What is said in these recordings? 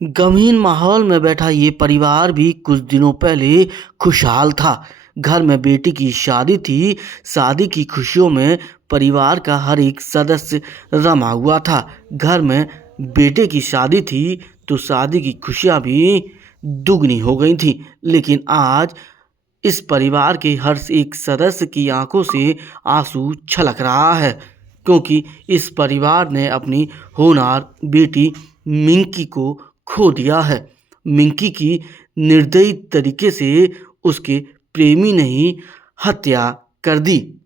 गमहीन माहौल में बैठा ये परिवार भी कुछ दिनों पहले खुशहाल था। घर में बेटी की शादी थी। शादी की खुशियों में परिवार का हर एक सदस्य रमा हुआ था। घर में बेटे की शादी थी तो शादी की खुशियां भी दुगनी हो गई थी। लेकिन आज इस परिवार के हर एक सदस्य की आंखों से आंसू छलक रहा है, क्योंकि इस परिवार ने अपनी होनहार बेटी मिंकी को खो दिया है। मिंकी की निर्दयी तरीके से उसके प्रेमी ने ही हत्या कर दी।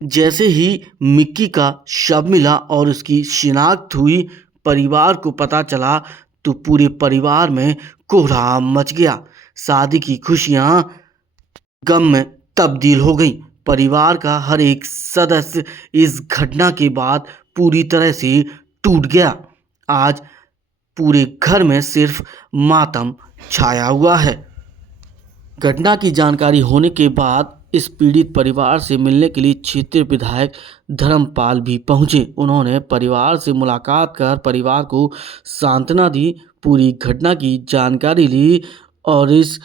जैसे ही मिक्की का शव मिला और उसकी शिनाख्त हुई, परिवार को पता चला तो पूरे परिवार में कोहराम मच गया। शादी की खुशियां गम में तब्दील हो गई। परिवार का हर एक सदस्य इस घटना के बाद पूरी तरह से टूट गया। आज पूरे घर में सिर्फ मातम छाया हुआ है। घटना की जानकारी होने के बाद इस पीड़ित परिवार से मिलने के लिए क्षेत्रीय विधायक धर्मपाल भी पहुंचे। उन्होंने परिवार से मुलाकात कर परिवार को सांत्वना दी, पूरी घटना की जानकारी ली और इस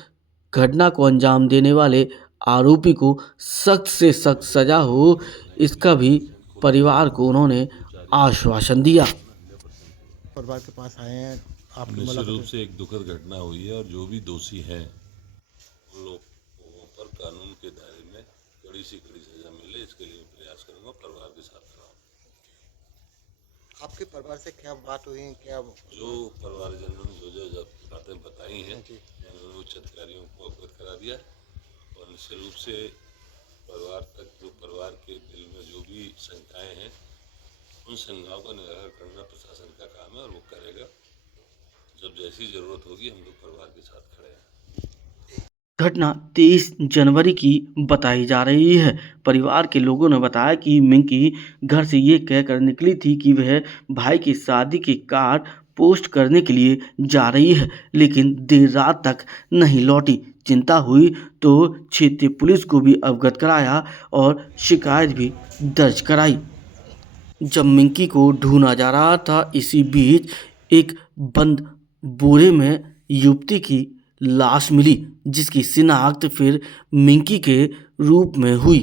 घटना को अंजाम देने वाले आरोपी को सख्त से सख्त सजा हो, इसका भी परिवार को उन्होंने आश्वासन दिया। परिवार के पास आए हैं आपकी निश्चित रूप मुलाकात। से एक दुखद घटना हुई है और जो भी दोषी हैं उन लोगों पर कानून के दायरे में कड़ी से कड़ी सजा मिले, इसके लिए मैं प्रयास करूंगा, परिवार के साथ खड़ा हूं। आपके परिवार से क्या बात हुई, क्या जो परिवारजनों ने जो बातें बताई हैं उन्होंने उच्च अधिकारियों को अवगत करा दिया और निश्चित रूप से परिवार तक जो परिवार के दिल में जो भी शंकाएं हैं उन शंकाओं का निराकरण करना प्रशासन का काम है और वो करेगा। जब जैसी जरूरत होगी हम लोग परिवार के साथ खड़े हैं। घटना 23 जनवरी की बताई जा रही है। परिवार के लोगों ने बताया कि मिंकी घर से ये कहकर निकली थी कि वह भाई की शादी के कार्ड पोस्ट करने के लिए जा रही है, लेकिन देर रात तक नहीं लौटी। चिंता हुई तो क्षेत्रीय पुलिस को भी अवगत कराया और शिकायत भी दर्ज कराई। जब मिंकी को ढूंढा जा रहा था, इसी बीच एक बंद बोरे में युवती की लाश मिली, जिसकी शिनाख्त फिर मिंकी के रूप में हुई।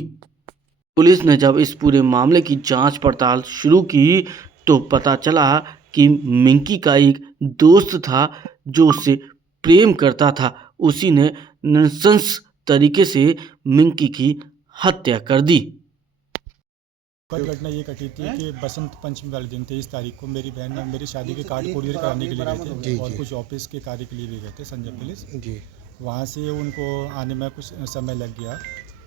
पुलिस ने जब इस पूरे मामले की जांच पड़ताल शुरू की तो पता चला कि मिंकी का एक दोस्त था जो उससे प्रेम करता था। उसी ने नृशंस तरीके से मिंकी की हत्या कर दी। कल घटना ये घटी थी कि बसंत पंचमी वाले दिन 23 तारीख को मेरी बहन ने मेरी शादी के कार्ड कोरियर कराने के लिए गए थे और कुछ ऑफिस के कार्य के लिए भी गए थे संजय पुलिस जी वहाँ से उनको आने में कुछ समय लग गया।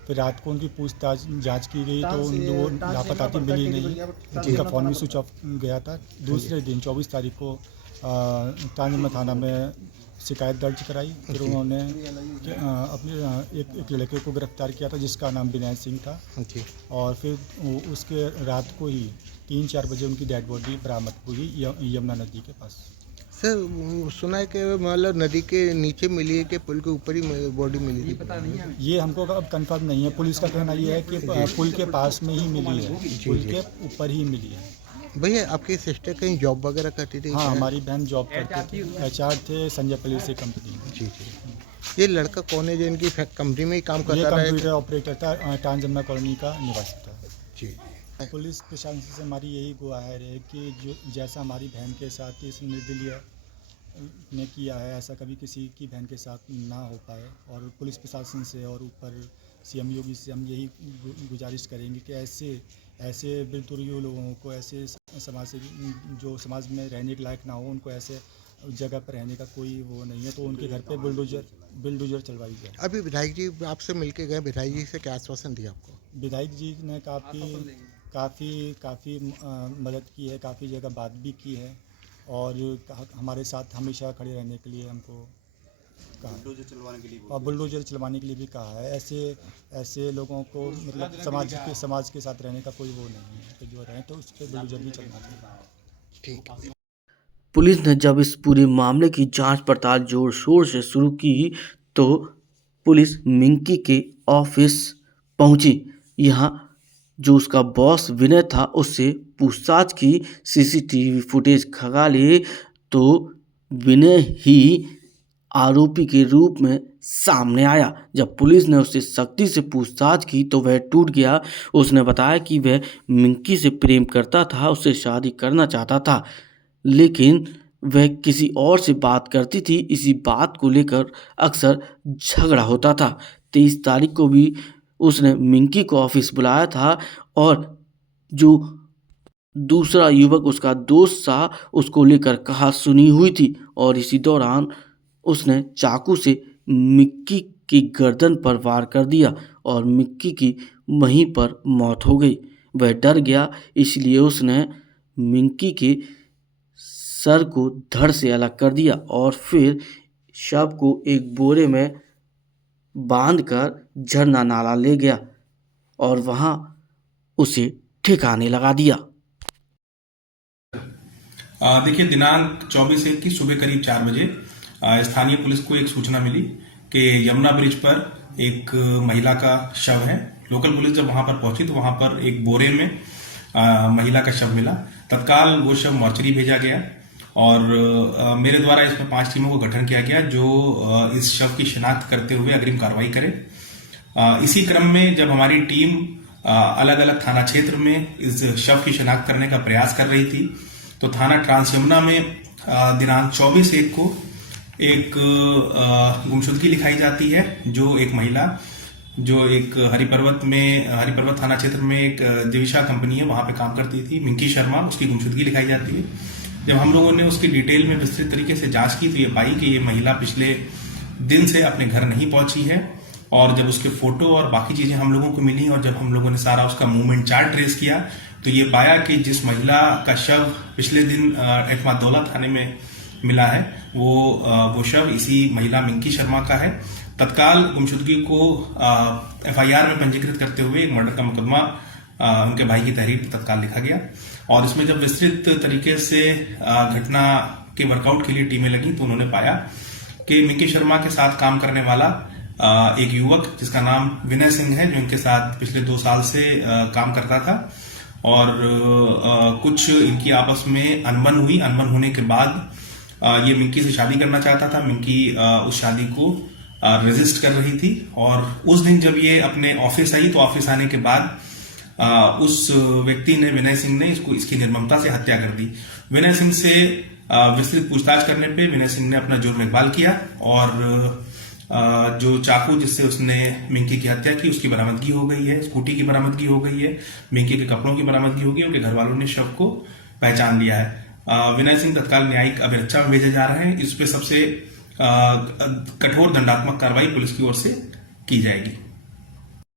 फिर रात को उनकी पूछताछ जांच की गई तो उन लोगों लापता थी, मिली नहीं। उनका फ़ोन भी स्विच ऑफ गया था। दूसरे दिन 24 तारीख को तांजमा थाना में शिकायत दर्ज कराई। फिर उन्होंने अपने एक लड़के को गिरफ्तार किया था जिसका नाम विनय सिंह था जी। और फिर उसके रात को ही 3-4 बजे उनकी डेड बॉडी बरामद हुई यमुना नदी के पास। सर सुना है कि मतलब नदी के नीचे मिली है कि पुल के ऊपर ही बॉडी मिली थी? पता नहीं है, ये हमको अब कंफर्म नहीं है। पुलिस का कहना ये है कि पुल के पास में ही मिली है, पुल के ऊपर ही मिली है। भैया आपकी सिस्टर कहीं जॉब वगैरह करती थी? हाँ, हमारी बहन जॉब करती थी, HR थे संजय पुलिस से कंपनी में। जी जी। ये लड़का कौन है जो इनकी कंपनी में ही काम ये करता रहा है? कंप्यूटर ऑपरेटर था, टांजमा कॉलोनी का निवासी था। जी। पुलिस प्रशासन से हमारी यही गुहार है कि जो जैसा हमारी बहन के साथ इस निर्दलीय ने किया है, ऐसा कभी किसी की बहन के साथ ना हो पाए। और पुलिस प्रशासन से और ऊपर CM योगी से हम यही गुजारिश करेंगे कि ऐसे बिरतुरियों लोगों को, ऐसे समाज से जो समाज में रहने के लायक ना हो, उनको ऐसे जगह पर रहने का कोई वो नहीं है, तो उनके घर पे बुलडोजर चलवाई जाए। अभी विधायक जी आपसे मिलके गए, विधायक जी से क्या आश्वासन दिया आपको? विधायक जी ने काफ़ी मदद की है, काफ़ी जगह बात भी की है और हमारे साथ हमेशा खड़े रहने के लिए हमको कहा और बुलडोजर चलवाने के लिए भी कहा है। ऐसे लोगों को मतलब समाज के साथ रहने का कोई वो नहीं है कि जो रहें तो उस पर बुलडोजर भी चलना चाहिए। ठीक। पुलिस ने जब इस पूरे मामले की जांच पड़ताल जोर शोर से शुरू की तो पुलिस मिंकी के ऑफिस पहुंची। यहाँ जो उसका बॉस विनय था उससे पूछताछ की। CCTV फुटेज खंगाले तो विनय ही आरोपी के रूप में सामने आया। जब पुलिस ने उससे सख्ती से पूछताछ की तो वह टूट गया। उसने बताया कि वह मिंकी से प्रेम करता था, उससे शादी करना चाहता था, लेकिन वह किसी और से बात करती थी। इसी बात को लेकर अक्सर झगड़ा होता था। 23 तारीख को भी उसने मिंकी को ऑफिस बुलाया था और जो दूसरा युवक उसका दोस्त था उसको लेकर कहा सुनी हुई थी और इसी दौरान उसने चाकू से मिक्की की गर्दन पर वार कर दिया और मिक्की की वहीं पर मौत हो गई। वह डर गया, इसलिए उसने मिंकी के सर को धड़ से अलग कर दिया और फिर शव को एक बोरे में बांधकर झरना नाला ले गया और वहां उसे ठिकाने लगा दिया। देखिए, दिनांक 24/1 की सुबह करीब 4 बजे स्थानीय पुलिस को एक सूचना मिली कि यमुना ब्रिज पर एक महिला का शव है। लोकल पुलिस जब वहां पर पहुंची तो वहां पर एक बोरे में महिला का शव मिला। तत्काल वो शव मॉर्चरी भेजा गया और मेरे द्वारा इसमें 5 टीमों को गठन किया गया जो इस शव की शिनाख्त करते हुए अग्रिम कार्रवाई करे। इसी क्रम में जब हमारी टीम अलग अलग थाना क्षेत्र में इस शव की शिनाख्त करने का प्रयास कर रही थी तो थाना ट्रांस यमुना में दिनांक 24/1 को एक गुमशुदगी लिखाई जाती है। जो एक महिला जो एक हरिपर्वत थाना क्षेत्र में एक दिविशा कंपनी है, वहां पे काम करती थी, मिंकी शर्मा, उसकी गुमशुदगी लिखाई जाती है। जब हम लोगों ने उसकी डिटेल में विस्तृत तरीके से जांच की तो ये पाई कि ये महिला पिछले दिन से अपने घर नहीं पहुंची है और जब उसके फोटो और बाकी चीजें हम लोगों को मिली और जब हम लोगों ने सारा उसका मूवमेंट चार्ट ट्रेस किया तो ये पाया कि जिस महिला का शव पिछले दिन एतमादौला थाने में मिला है वो शव इसी महिला मिंकी शर्मा का है। तत्काल गुमशुदगी को FIR में पंजीकृत करते हुए एक मर्डर का मुकदमा उनके भाई की तहरीर पर तत्काल लिखा गया और इसमें जब विस्तृत तरीके से घटना के वर्कआउट के लिए टीमें लगी तो उन्होंने पाया कि मिंकी शर्मा के साथ काम करने वाला एक युवक जिसका नाम विनय सिंह है, जो इनके साथ पिछले 2 साल से काम करता था और कुछ इनकी आपस में अनबन हुई। अनबन होने के बाद ये मिंकी से शादी करना चाहता था। मिंकी उस शादी को रेजिस्ट कर रही थी और उस दिन जब ये अपने ऑफिस आई तो ऑफिस आने के बाद उस व्यक्ति ने, विनय सिंह ने, इसकी निर्ममता से हत्या कर दी। विनय सिंह से विस्तृत पूछताछ करने पे विनय सिंह ने अपना जुर्म इकबाल किया और जो चाकू जिससे उसने मिंकी की हत्या की उसकी बरामदगी हो गई है, स्कूटी की बरामदगी हो गई है, मिंकी के कपड़ों की बरामदगी हो गई। उनके घर वालों ने शव को पहचान लिया है। विनय सिंह तत्काल न्यायिक अभिरक्षा में भेजे जा रहे हैं। इस पे सबसे कठोर दंडात्मक कार्रवाई पुलिस की ओर से की जाएगी।